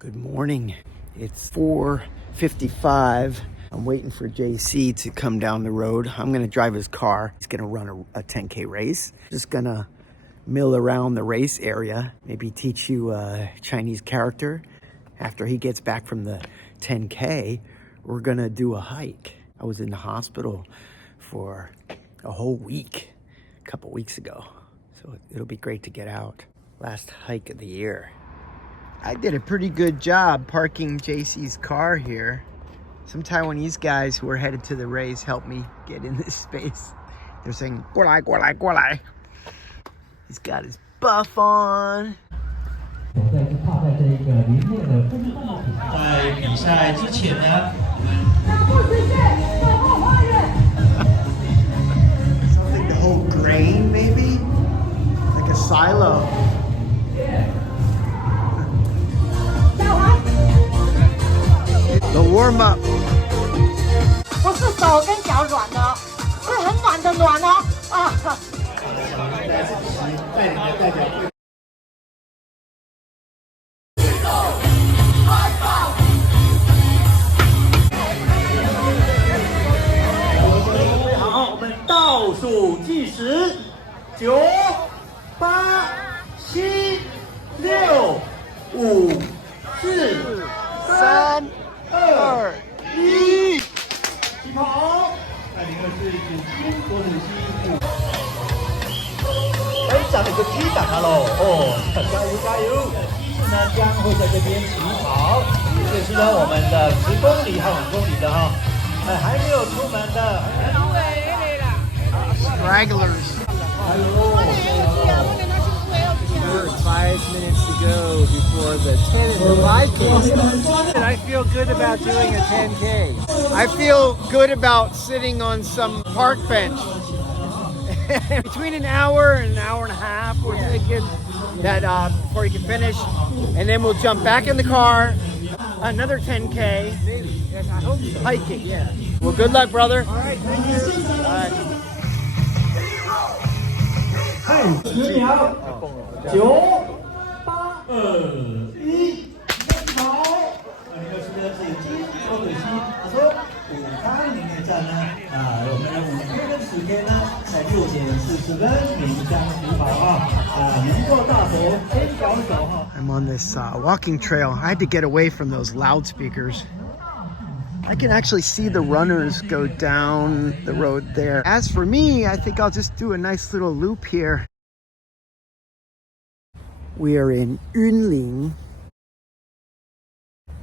Good morning. It's 4:55. I'm waiting for JC to come down the road. I'm going to drive his car. He's going to run a 10K race. Just going to mill around the race area, maybe teach you a Chinese character. After he gets back from the 10K, we're going to do a hike. I was in the hospital for a whole week, a couple weeks ago. So it'll be great to get out. Last hike of the year. I did a pretty good job parking JC's car here. Some Taiwanese guys who are headed to the race helped me get in this space. They're saying, 过来, 过来, 过来. He's got his buff on. 在这一个林内的风暴在比赛之前呢，我们 Something to hold grain, maybe? Like a silo. The warm up. 不是手跟脚软的，是很暖的暖哦啊！好，我们倒数计时，9、8、7、6、5、4、3、2、1。起跑！带领的是主席郭主席。班长有个机长了喽，加油加油！机士呢将会在这边起跑，这是呢我们的10公里和5公里的哈，还没有出门的。Stragglers. 5 minutes to go before the 10 and the 5K starts. I feel good about doing a 10K. I feel good about sitting on some park bench. Between an hour and a half, we're thinking that before you can finish. And then we'll jump back in the car, another 10K. Maybe. I hope so. Hiking. Yeah. Well, good luck, brother. All right, thank you. All right. 10秒，9、8、1，跑！那个是的是金郭主席，他说武康林内站呢，我们的5天跟10天呢，在6点40分鸣枪起跑啊，能够大手牵小手哈。I'm on this walking trail. I had to get away from those loudspeakers. I can actually see the runners go down the road there. As for me, I think I'll just do a nice little loop here. We are in Yunlin,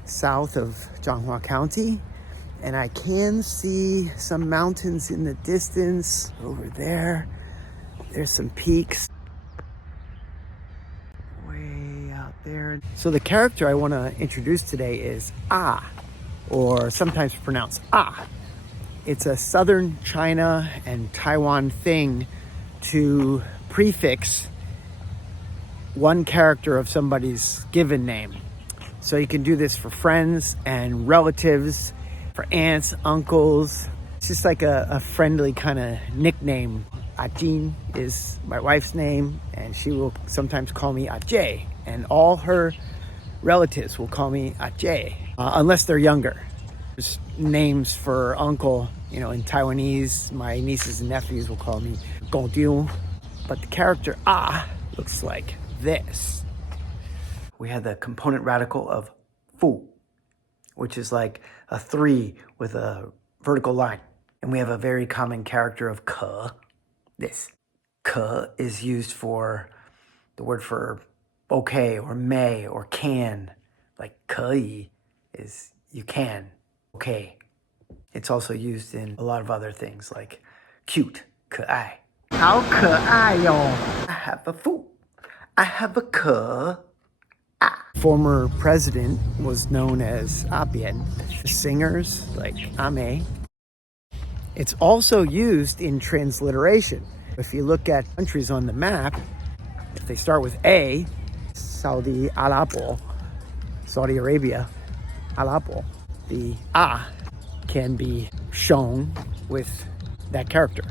south of Lin County, and I can see some mountains in the distance over there. There's some peaks way out there. So the character I want to introduce today is Ah, or sometimes pronounced Ah. It's a southern China and Taiwan thing to prefix one character of somebody's given name. So you can do this for friends and relatives, for aunts, uncles. It's just like a friendly kind of nickname. Ajin is my wife's name, and she will sometimes call me Ajay, and all her relatives will call me Ajay, unless they're younger. There's names for uncle, in Taiwanese, my nieces and nephews will call me Gongdiu, but the character Ah looks like this. We have the component radical of fu, which is like a 3 with a vertical line. And we have a very common character of ke, this. Ke is used for the word for okay or may or can. Like 可以 is you can, okay. It's also used in a lot of other things like cute, 可爱. How 可爱哟. I have a fu. I have a ke. Ah. Former president was known as Abian. The singers like Ame. It's also used in transliteration. If you look at countries on the map, if they start with A, Saudi Arabia, Alapo, the A can be shown with that character.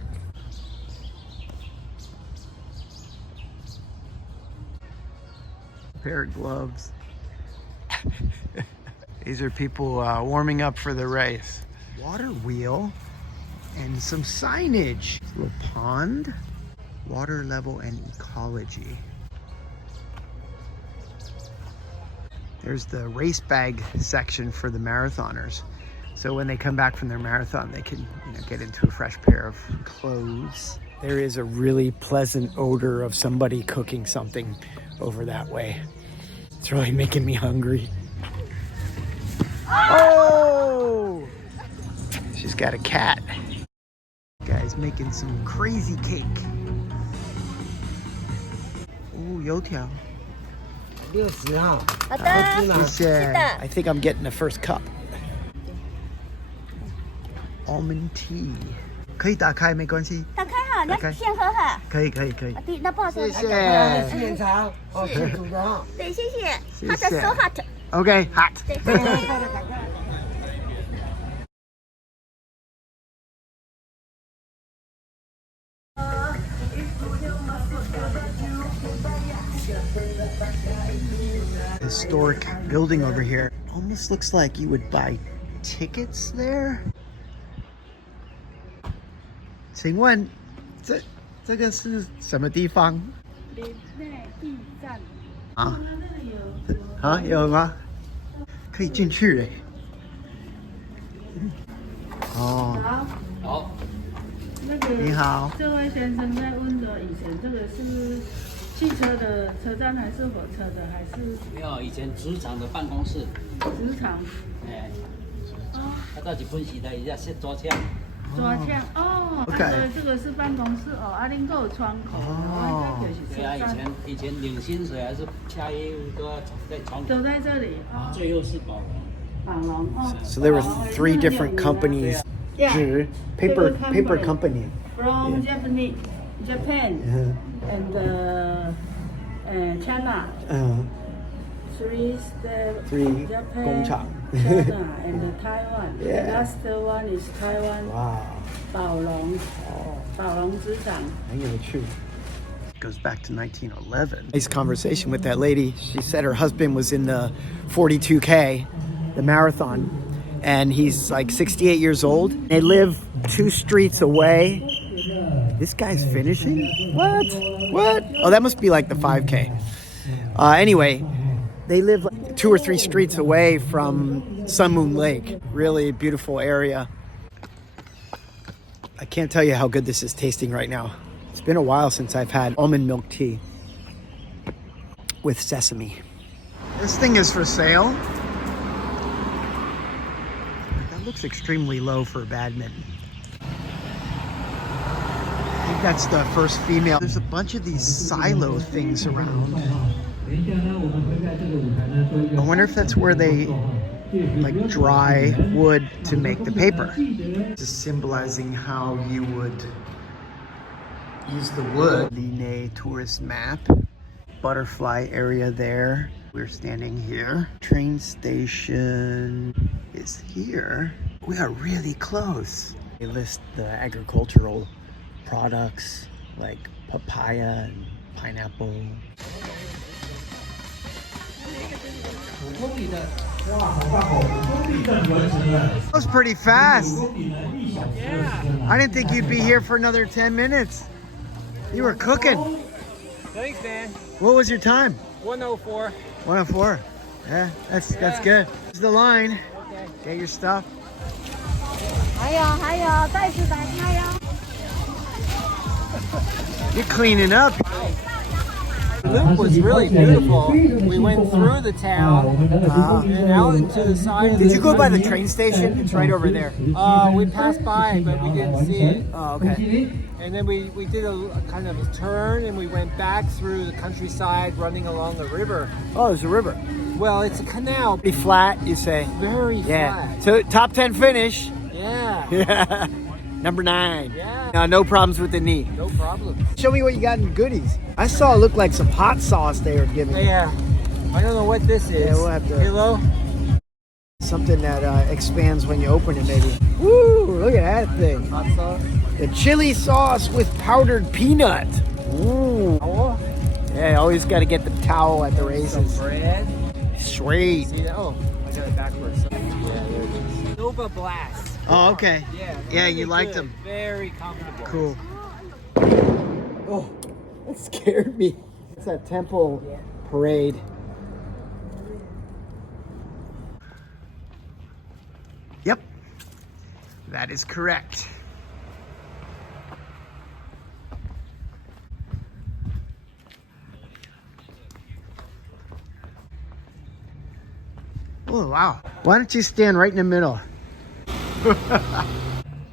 Pair of gloves. These are people warming up for the race. Water wheel and some signage. A little pond, water level and ecology. There's the race bag section for the marathoners. So when they come back from their marathon, they can get into a fresh pair of clothes. There is a really pleasant odor of somebody cooking something over that way. It's really making me hungry. Oh! She's got a cat. Guy's making some crazy cake. Oh, 油条. 60号，好的，谢谢. I think I'm getting the first cup. Almond tea. 可以打开没关系。打开哈，那先喝哈。可以。对，那不好喝。谢谢。现场哦，现煮的哦。对，谢谢。谢谢。它的 so hot。 Okay, hot. 对，谢谢。 Historic building over here. Almost looks like you would buy tickets there. 请问这个是什么地方？林内驿站。啊？啊，有吗？可以进去嘞。哦。好，那个你好，这位先生在问的，以前这个是汽车的车站还是火车的，还是没有以前职场的办公室，职场？哎，他到底分析了一下，是抓枪。抓枪哦， OK 这个是办公室哦，阿林都有窗口，哦就是对啊，车站以前领薪水还是掐业务都要在窗口。都在这里哦，最后是宝龙。宝龙哦。 So there were 3 different companies. Yeah. 纸 paper company. From Japan Uh, and China. 3 3 Japan, 工厂 China, and Taiwan. Yeah. The last one is Taiwan. Wow. 宝龙职场。很有趣. Goes back to 1911. Nice conversation with that lady. She said her husband was in the 42K, the marathon, and he's like 68 years old. They live 2 streets away. This guy's finishing? What? Oh, that must be like the 5K. Anyway, they live 2 or 3 streets away from Sun Moon Lake. Really beautiful area. I can't tell you how good this is tasting right now. It's been a while since I've had almond milk tea with sesame. This thing is for sale. That looks extremely low for badminton. I think that's the first female. There's a bunch of these silo things around. I wonder if that's where they like dry wood to make the paper. Just symbolizing how you would use the wood. Lin Nei tourist map. Butterfly area there. We're standing here. Train station is here. We are really close. They list the agricultural products like papaya and pineapple. That was pretty fast. Yeah. I didn't think you'd be here for another 10 minutes. You were cooking. Thanks, man. What was your time? 104. 104. Yeah, that's good. Here's the line. Get your stuff. 还有，袋子打开哟。 You're cleaning up. The loop was really beautiful. We went through the town and out into the side. Did you go by the train station? It's right over there. We passed by, but we didn't see it. Oh, okay. And then we did a kind of a turn, and we went back through the countryside, running along the river. Oh, there's a river. Well, it's a canal. Pretty flat, you say? Very Yeah. flat. So top 10 finish. Yeah. Yeah. Number 9. Yeah. No problems with the knee. No problem. Show me what you got in goodies. I saw it looked like some hot sauce they were giving. Yeah. I don't know what this is. Yeah, we'll have to- Hello? Something that expands when you open it, maybe. Woo! Look at that thing. Hot sauce. The chili sauce with powdered peanut. Ooh. Oh, Yeah, always got to get the towel at the some races. bread. Sweet. See that? Oh, I got it backwards. Yeah, there it is. Nova Blast. Oh, okay. Yeah. Yeah, really you liked good. them. Very comfortable. Cool. Oh, that scared me. It's that temple parade. Yep, that is correct. Oh, wow. Why don't you stand right in the middle?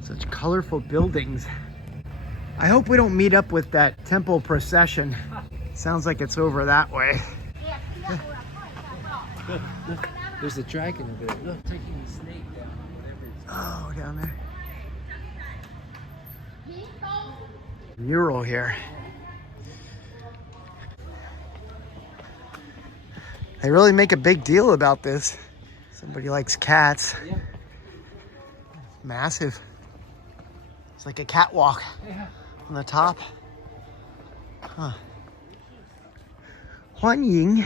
Such colorful buildings. I hope we don't meet up with that temple procession. Sounds like it's over that way. Look, there's a dragon over there. Look, taking the snake down, whatever it's Oh, down there. Mural here. They really make a big deal about this. Somebody likes cats. Yeah. Massive. It's like a catwalk on the top. Huh. 欢迎.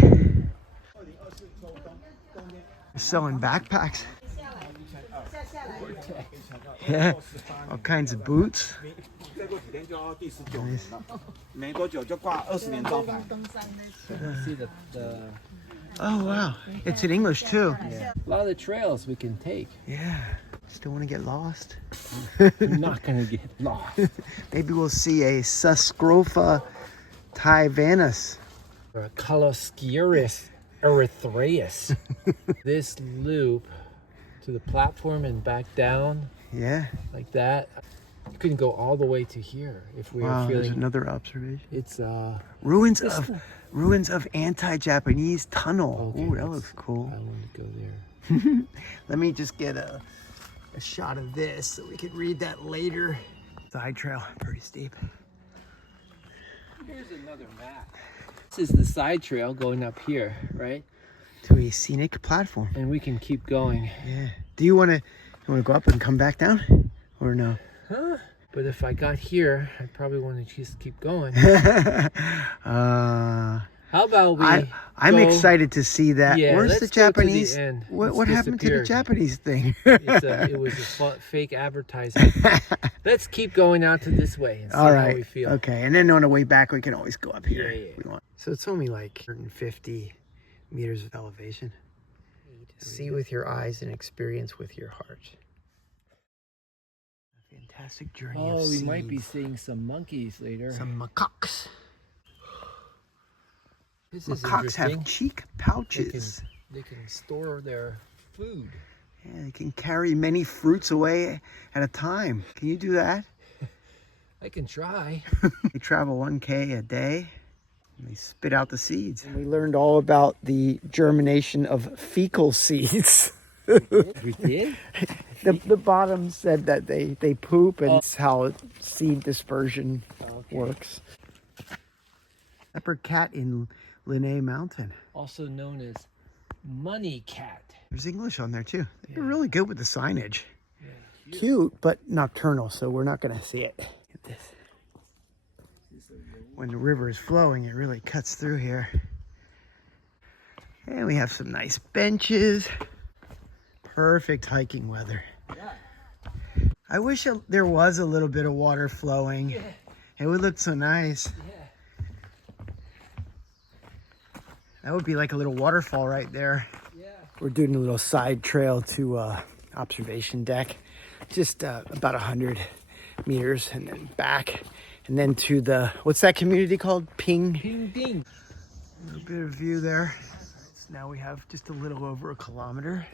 They're selling backpacks. Yeah, all kinds of boots. Nice. 没多久就挂20年招牌。 See the Oh wow, it's in English too. a lot of the trails we can take. Yeah, still want to get lost. You're not gonna get lost. Maybe we'll see a Suscrofa taivanus. Or a Coloscurus erythraeus. This loop to the platform and back down Yeah. like that. You can go all the way to here if we Wow, are there's feeling. another observation. It's Ruins of anti-Japanese tunnel. Okay, Ooh, that looks cool. I want to go there. Let me just get a shot of this so we can read that later. Side trail, pretty steep. Here's another map. This is the side trail going up here, right? To a scenic platform. And we can keep going. Yeah. Do you want to go up and come back down, or no? Huh? But if I got here, I'd probably want to just keep going. How about we I'm go- excited to see that. Yeah, Where's let's the go to the Japanese? end. What It's happened to the disappeared. Japanese thing? It was a fake advertising. Let's keep going out to this way and see All how right. we feel. Okay. And then on the way back, we can always go up here. Yeah, yeah. If we want. So it's only like 150 meters of elevation. See with your eyes and experience with your heart. A fantastic journey of Oh, we might be seeds. seeing some monkeys later. Some macaques. This is Macaques have interesting. cheek pouches. They can store their food. Yeah, they can carry many fruits away at a time. Can you do that? I can try. They travel 1K a day. And they spit out the seeds. And we learned all about the germination of fecal seeds. We did? The bottom said that they poop, and it's how seed dispersion works. Leopard cat in Lin Nei Mountain. Also known as money cat. There's English on there too. They're really good with the signage. Cute, but nocturnal, so we're not going to see it. Look at this. When the river is flowing, it really cuts through here. And we have some nice benches. Perfect hiking weather. I wish there was a little bit of water flowing. It would look so nice. That would be like a little waterfall right there. We're doing a little side trail to observation deck. Just about 100 meters and then back. And then to the, what's that community called? Ping? Ding ding. A little bit of view there. So now we have just a little over a kilometer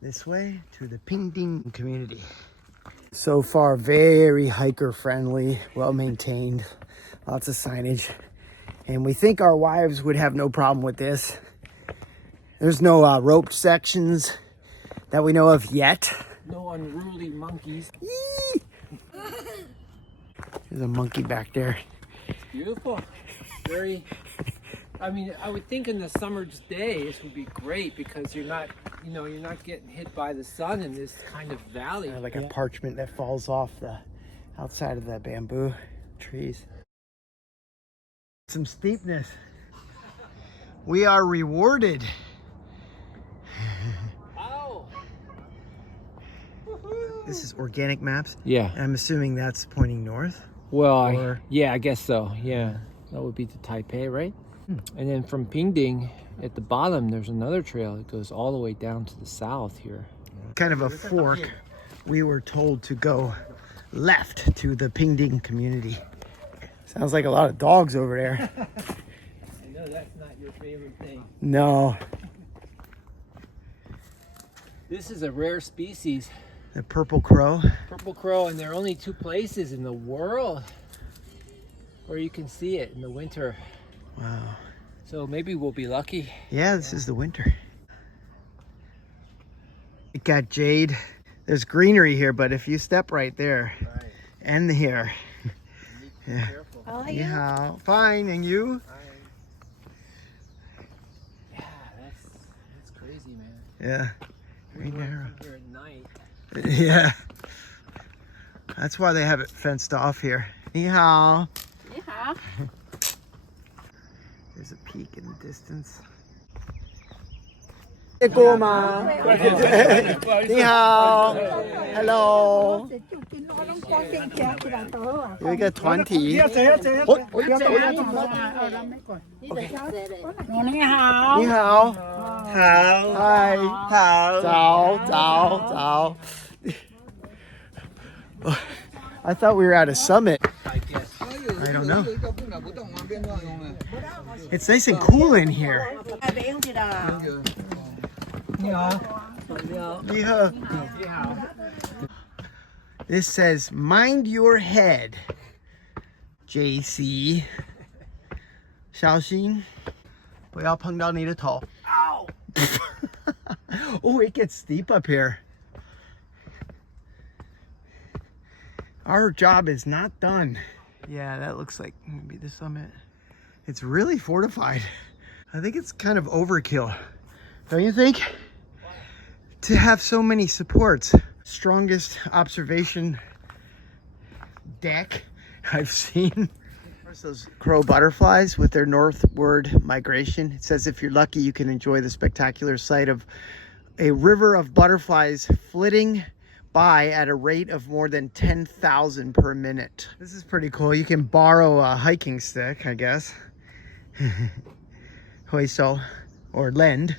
this way to the Ping Ding community. So far, very hiker friendly, well maintained, lots of signage. And we think our wives would have no problem with this. There's no roped sections that we know of yet. No unruly monkeys. Yee! There's a monkey back there. Beautiful. Very. I mean, I would think in the summer's day this would be great because you're not getting hit by the sun in this kind of valley. Like a parchment that falls off the outside of the bamboo trees. Some steepness. We are rewarded This is organic maps. Yeah. And I'm assuming that's pointing north. Well, Or- I guess so. Yeah, that would be to Taipei, right? And then from Pingding, at the bottom, there's another trail that goes all the way down to the south here. Kind of a fork. We were told to go left to the Pingding community. Sounds like a lot of dogs over there. I know that's not your favorite thing. No, This is a rare species, the purple crow. purple crow, and there are only 2 places in the world where you can see it in the winter. Wow. So maybe we'll be lucky. Yeah, this is the winter. It got jade. There's greenery here, but if you step right there and here. Yeah. Yeah. Fine, and you? Yeah, that's crazy, man. Yeah. Very We narrow. went here at night. Yeah. That's why they have it fenced off here. 你好. 你好。 There's a peak in the distance. 见过吗？你好 ，Hello。有一个团体。你好。你好。好。嗨。好。早。I thought we were at a summit. I guess. I don't know. It's nice and cool in here. 你好。 This says, mind your head, JC. 小心，不要碰到你的头。Ow! Oh, it gets steep up here. Our job is not done. Yeah, that looks like maybe the summit. It's really fortified. I think it's kind of overkill. Don't you think? To have so many supports. Strongest observation deck I've seen. There's those crow butterflies with their northward migration. It says if you're lucky, you can enjoy the spectacular sight of a river of butterflies flitting by at a rate of more than 10,000 per minute. This is pretty cool. You can borrow a hiking stick, I guess. Huiso, or lend.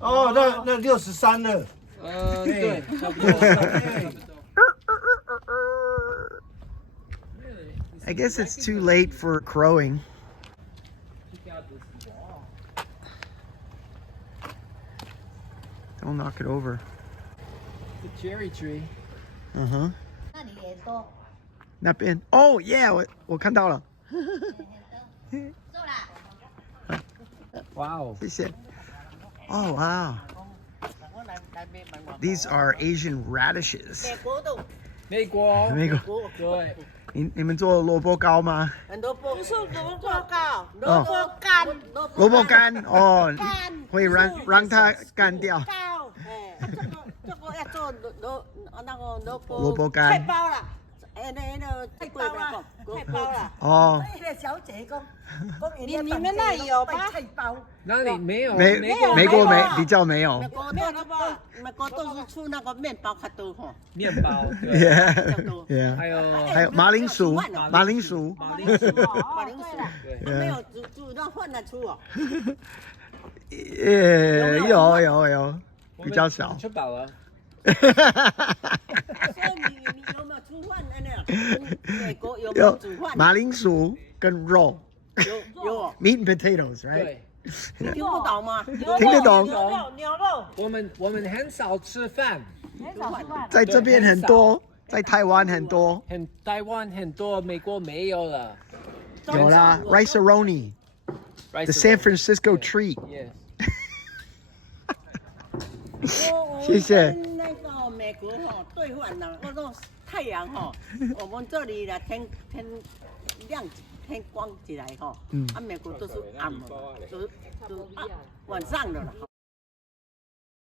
哦，那63了。对，差不多。 I guess it's too late for crowing. Don't knock it over. The cherry tree. Uh-huh. 那边 Oh yeah, 我看到了。 Wow. 谢谢。Oh wow. These are Asian radishes. 美国。美国。对。你们做萝卜糕吗？很多不是萝卜糕，萝卜干，萝卜干哦，会让它干掉。糕，哎，这个要做那个萝卜干菜包啦，那菜包啦，菜包啦。哦。小姐讲，你们那里有吗？菜包。哪里没有？美国比较没有。美国都是出那个面包较多哈。面包。Yeah. 还有马铃薯。马铃薯。没有煮那饭的出哦。有，比较少。吃饱了。所以你有没有煮饭的呢？美国有没有煮饭？马铃薯跟肉。有。Meat and potatoes, right? 对。你听不懂吗？听得懂。牛肉。我们很少吃饭。在这边很多，在台湾很多。台湾很多，美国没有了。有啦 ，rice-a-roni, the San Francisco treat. Yes. 谢谢。那个美国哈兑换呢，那种太阳哈，我们这里的天亮天光起来哈，美国都是暗了，都晚上的了。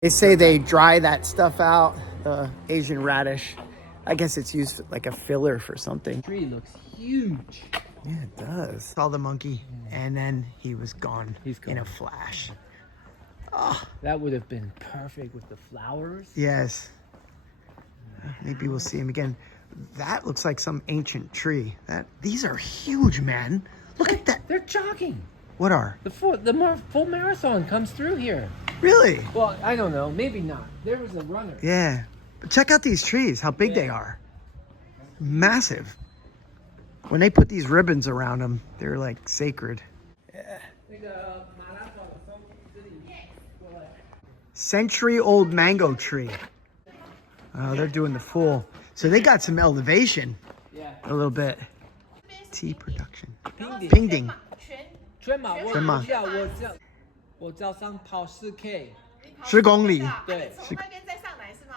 They say they dry that stuff out, the Asian radish. I guess it's used like a filler for something. The tree looks huge. Yeah, it does. Saw the monkey, and then he was gone. He's gone. In a flash. That would have been perfect with the flowers. Yes. Maybe we'll see him again. That looks like some ancient tree. These are huge, man. Look at that. They're jogging. What are? The full marathon comes through here. Really? Well, I don't know. Maybe not. There was a runner. Yeah. But check out these trees, how big they are. Massive. When they put these ribbons around them, they're like sacred. Yeah. Century-old mango tree. Oh, they're doing the full. So they got some elevation. Yeah. A little bit. Tea production. Pingding. 全马，我早上跑4K， 10公里。对，从那边再上来是吗？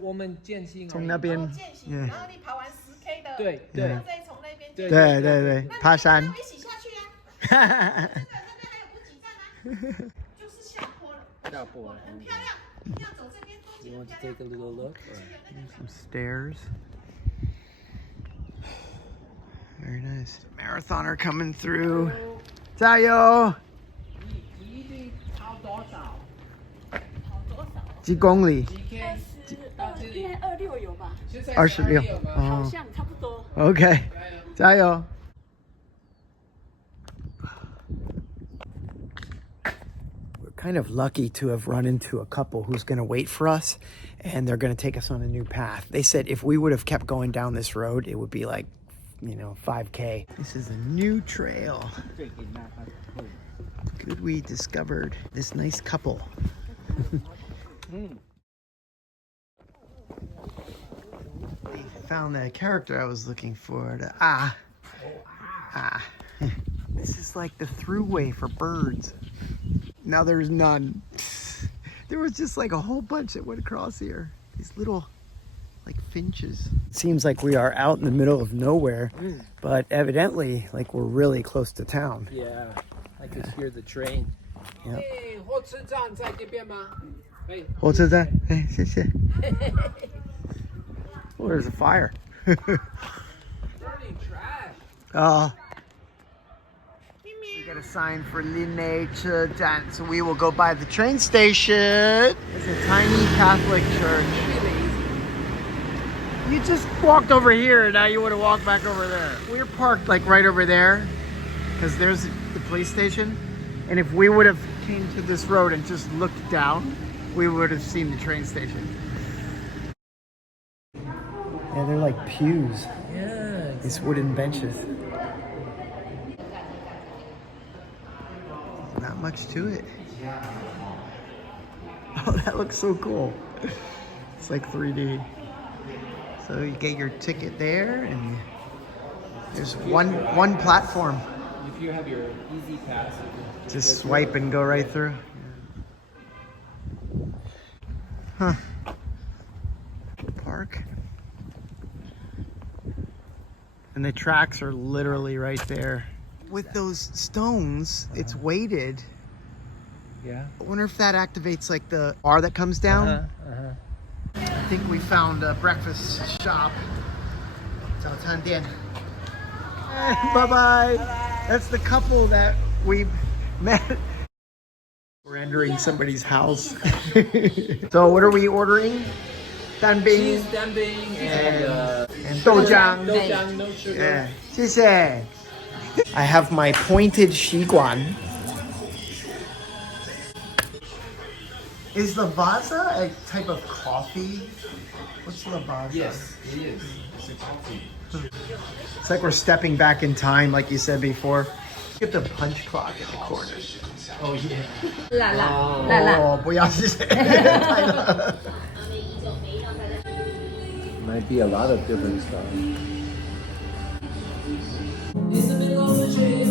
我们践行从那边，践行，然后你跑完10K 的，对，然后再从那边，对，爬山。一起下去啊！那边还有补给站啊，就是下坡了，很漂亮。要走这边多几 You 个 want to 漂亮 take a little look? Some stairs. Very nice. Marathoner coming through. 加油！你一定跑多少？几公里？应该26有吧？ 26。好像差不多。OK， 加油！ We're kind of lucky to have run into a couple who's going to wait for us, and they're going to take us on a new path. They said if we would have kept going down this road, it would be like, 5K. This is a new trail. Good we discovered this nice couple. We found the character I was looking for. This is like the throughway for birds. Now there's none. There was just like a whole bunch that went across here. These little like finches. It seems like we are out in the middle of nowhere, but evidently like we're really close to town. Yeah, I could hear the train. Yep. Hey, 火车站在这边吗？Hey. 火车站，谢谢。Oh, there's a fire. Burning trash. Oh. We got a sign for Lin Nei 车站, so we will go by the train station. It's a tiny Catholic church. You just walked over here, now you would have walked back over there. We're parked like right over there, because there's the police station. And if we would have came to this road and just looked down, we would have seen the train station. Yeah, they're like pews. Yeah. These wooden benches. Not much to it. Oh, that looks so cool. It's like 3D. So you get your ticket there, and there's one platform. If you have your easy pass, you can Just swipe and go right through. Huh. Park. And the tracks are literally right there. With those Uh-huh. stones, it's weighted. Yeah. I wonder if that activates like the bar that comes down. I think we found a breakfast shop. 早餐店. Bye-bye. That's the couple that we met. We're entering somebody's house. So what are we ordering? Danbing Cheese dumping and doujiang. doujiang, no sugar. Yeah. 谢谢. I have my pointed 吸管. Is lavazza a type of coffee? What's lavazza? Yes, it is. It's a coffee. It's like we're stepping back in time, like you said before. Look at the punch clock in the corner. Oh yeah. Oh, 不要谢谢. Might be a lot of different stuff. In the middle of the tree.